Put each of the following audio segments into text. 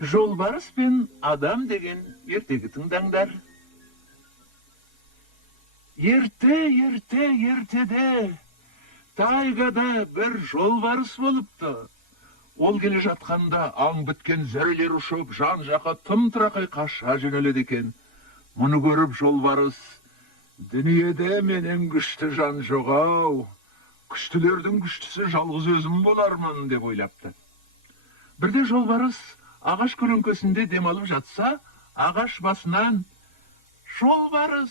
Жолбарыс пен адам деген ертегі тыңдаңдар. Ертеде тайгада бір жолбарыс болыпты. Ол келе жатқанда аң біткен зәрелер ұшып, жан жаққа тым-тырақай қаша жөнеледі екен. Мұны көріп жолбарыс: дүниеде менен күшті жан жоқ-ау, күштілердің күштісі жалғыз өзім болармын деп ойлапты. Бірде жолбарыс ағаш көлеңкесінде демалып жатса, ағаш басынан: жолбарыс,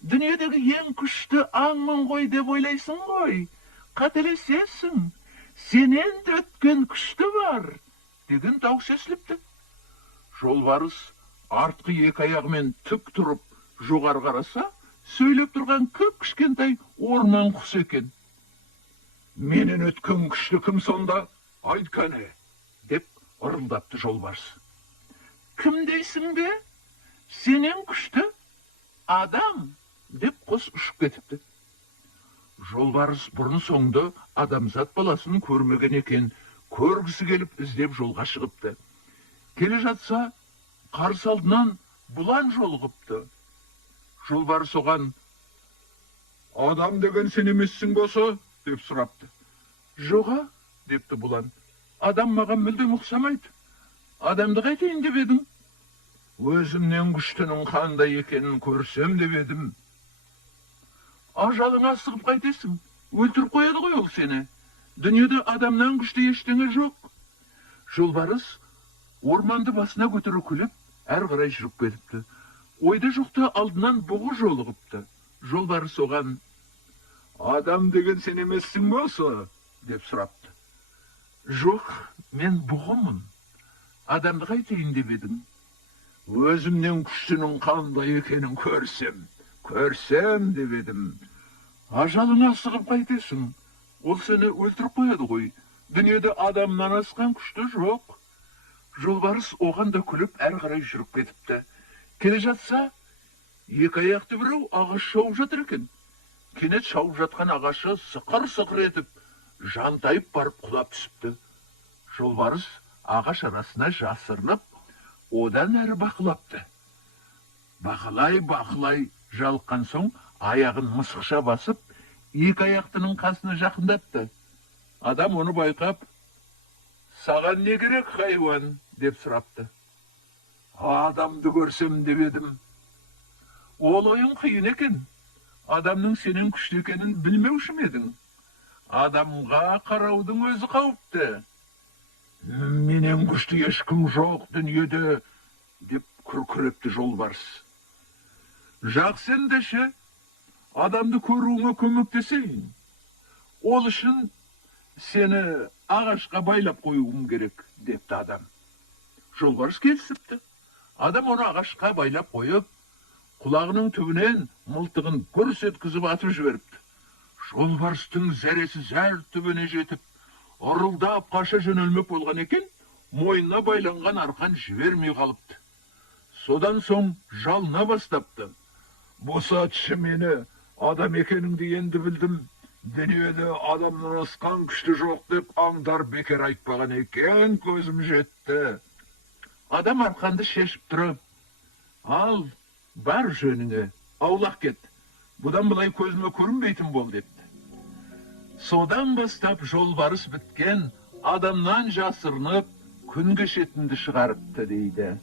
дүниедегі ең күшті аңмын ғой деп ойлайсың ғой, қателесесің, сенен де өткен күшті бар, деген дауыс естіліпті. Жолбарыс артқы екі аяғымен тік тұрып жоғары қараса, сөйлеп тұрған кіп-кішкентай орман құсы екен. Менен өткен күшті кім сонда? Айт кәне, деп ырылдапты жолбарыс. Кім дейсің бе? Сенен күшті адам, деп құс ұшып кетіпті. Жолбарыс бұрын соңды адамзат баласын көрмеген екен, көргісі келіп іздеп жолға шығыпты. Келе жатса, қарсы алдынан бұлан жолығыпты. Жолбарыс оған: адам деген сен емессің босы, деп сұрапты. Жоға, депті бұлан, адам маған мүлдем ұқсамайды. Адамды қайтейін деп едің? Өзімнен күштінің қандай екенін көрсем деп едім. Ажалыңа асығып қайтесің, өлтіріп қояды ғой ол сені. Дүниеде адамнан күшті ештеңе жоқ. Жолбарыс орманды басына көтере күліп, әр қарай жүріп кетіпті. Ойда жоқта алдынан бұғы жолығыпты. Жолбарыс оған: адам деген сен емессің босы, деп сұрапты. Жоқ, мен бұғымын. Адамды қайтейін деп едің? Өзімнен күштінің қандай екенін көрсем деп едім. Ажалыңа асығып қайтесің, ол сені өлтіріп қояды ғой. Дүниеде адамнан асқан күшті жоқ. Жолбарыс оған да күліп, әр қарай жүріп кетіпті. Келе жатса, екі аяқты біреу ағаш шауып жатыр екен. Кенет шауып жатқан ағашы сықыр-сықыр етіп, жантайып барып құлап түсіпті. Жолбарыс ағаш арасына жасырынып, одан әрі бақылапты. Бақылай жалыққан соң, аяғын мысықша басып, екі аяқтының қасына жақындапты. Адам оны байқап: саған не керек, хайуан, деп сұрапты. Адамды көрсем деп едім. Ол ойын қиын екен. Адамның сенен күшті екенін білмеуші ме едің? Адамға қараудың өзі қауіпті. Менен күшті ешкім жоқ дүниеде, деп күркірепті жолбарыс. Жақсы ендеше, адамды көруіңе көмектесейін. Ол үшін сені ағашқа байлап қоюым керек, депті адам. Жолбарыс келісіпті. Адам оны ағашқа байлап қойып, құлағының түбінен мылтығын гүрс еткізіп атып жіберіпті. Жолбарыстың зәресі зәр түбіне жетіп, ырылдап қаша жөнелмек болған екен, мойнына байланған арқан жібермей қалыпты. Содан соң жалына бастапты. Босатшы мені, адам екеніңді енді білдім. Дүниеде адамнан асқан күшті жоқ деп аңдар бекер айтпаған екен, көзім жетті. Адам арқанды шешіп тұрып: ал, бар жөніңе, аулақ кет. Бұдан былай көзіме көрінбейтін бол, депті. Содан бастап жолбарыс біткен, адамнан жасырынып, күн кешетінді шығарыпты, дейді.